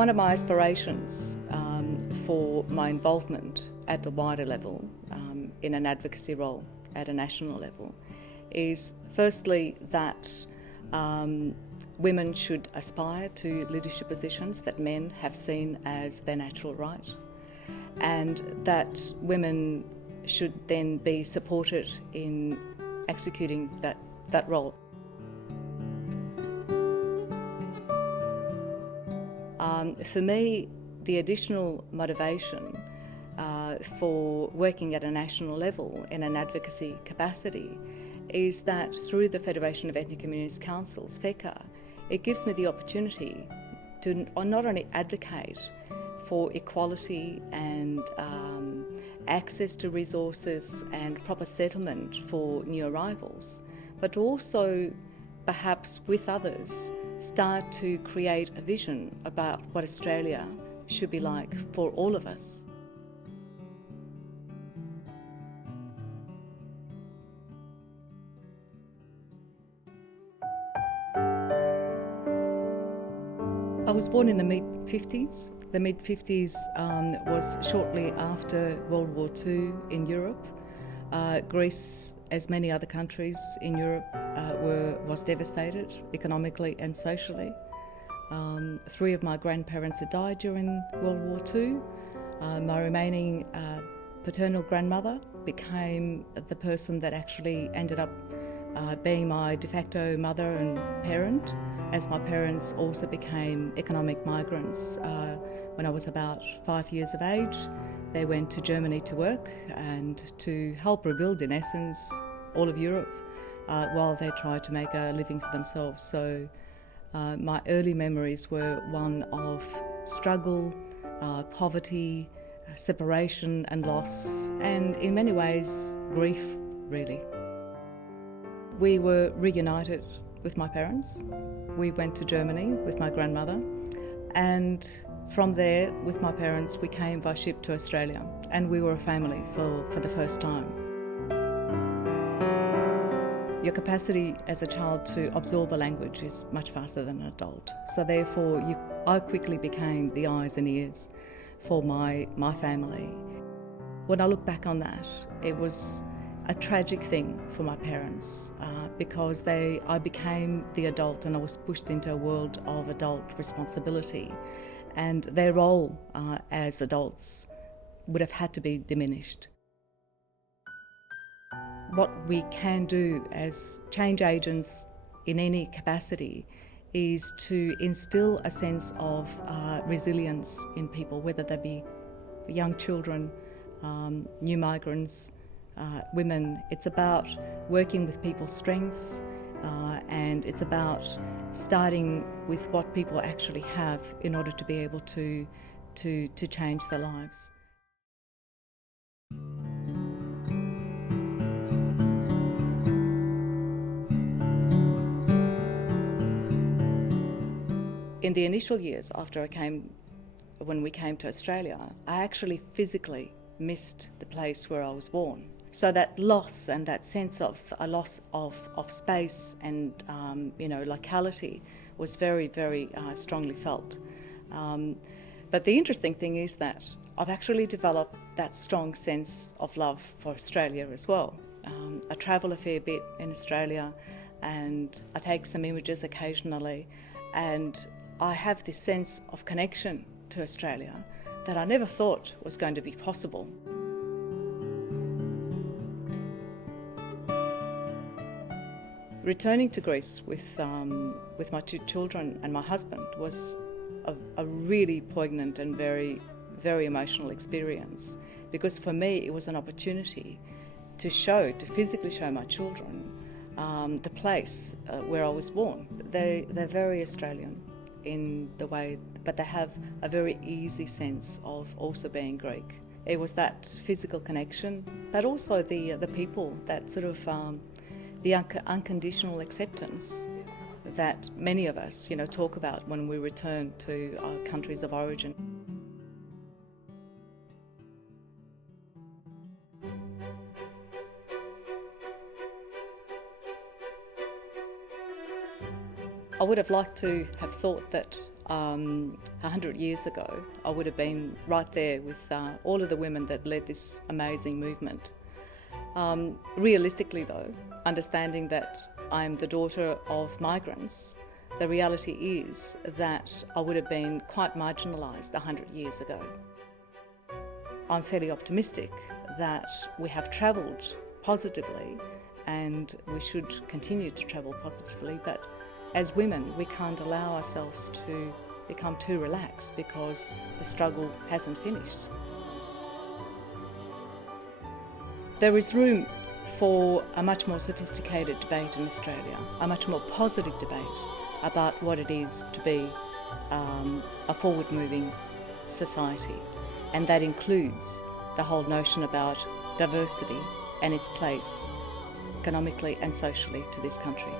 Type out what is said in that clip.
One of my aspirations for my involvement at the wider level in an advocacy role at a national level is firstly that women should aspire to leadership positions that men have seen as their natural right, and that women should then be supported in executing that role. For me, the additional motivation for working at a national level in an advocacy capacity is that through the Federation of Ethnic Communities Councils, FECCA, it gives me the opportunity to not only advocate for equality and access to resources and proper settlement for new arrivals, but also perhaps with others start to create a vision about what Australia should be like for all of us. I was born in the mid-50s. The mid-50s was shortly after World War II in Europe. Greece, as many other countries in Europe, was devastated economically and socially. 3 of my grandparents had died during World War II. My remaining paternal grandmother became the person that actually ended up being my de facto mother and parent, as my parents also became economic migrants. When I was about 5 years of age, they went to Germany to work and to help rebuild, in essence, all of Europe while they tried to make a living for themselves. So my early memories were one of struggle, poverty, separation and loss, and in many ways, grief, really. We were reunited with my parents. We went to Germany with my grandmother, and from there, with my parents, we came by ship to Australia, and we were a family for the first time. Your capacity as a child to absorb a language is much faster than an adult. So therefore, I quickly became the eyes and ears for my family. When I look back on that, it was a tragic thing for my parents because I became the adult and I was pushed into a world of adult responsibility, and their role as adults would have had to be diminished. What we can do as change agents in any capacity is to instill a sense of resilience in people, whether they be young children, new migrants, women. It's about working with people's strengths and it's about starting with what people actually have in order to be able to change their lives. In the initial years after when we came to Australia, I actually physically missed the place where I was born. So that loss and that sense of a loss of space and locality was very, very strongly felt. But the interesting thing is that I've actually developed that strong sense of love for Australia as well. I travel a fair bit in Australia and I take some images occasionally, and I have this sense of connection to Australia that I never thought was going to be possible. Returning to Greece with my 2 children and my husband was a really poignant and very, very emotional experience, because for me it was an opportunity to physically show my children the place where I was born. They're very Australian in the way, but they have a very easy sense of also being Greek. It was that physical connection, but also the people, that sort of the unconditional acceptance that many of us, talk about when we return to our countries of origin. I would have liked to have thought that 100 years ago, I would have been right there with all of the women that led this amazing movement. Realistically though, understanding that I'm the daughter of migrants, the reality is that I would have been quite marginalised 100 years ago. I'm fairly optimistic that we have travelled positively and we should continue to travel positively, but as women we can't allow ourselves to become too relaxed because the struggle hasn't finished. There is room for a much more sophisticated debate in Australia, a much more positive debate about what it is to be a forward-moving society, and that includes the whole notion about diversity and its place economically and socially to this country.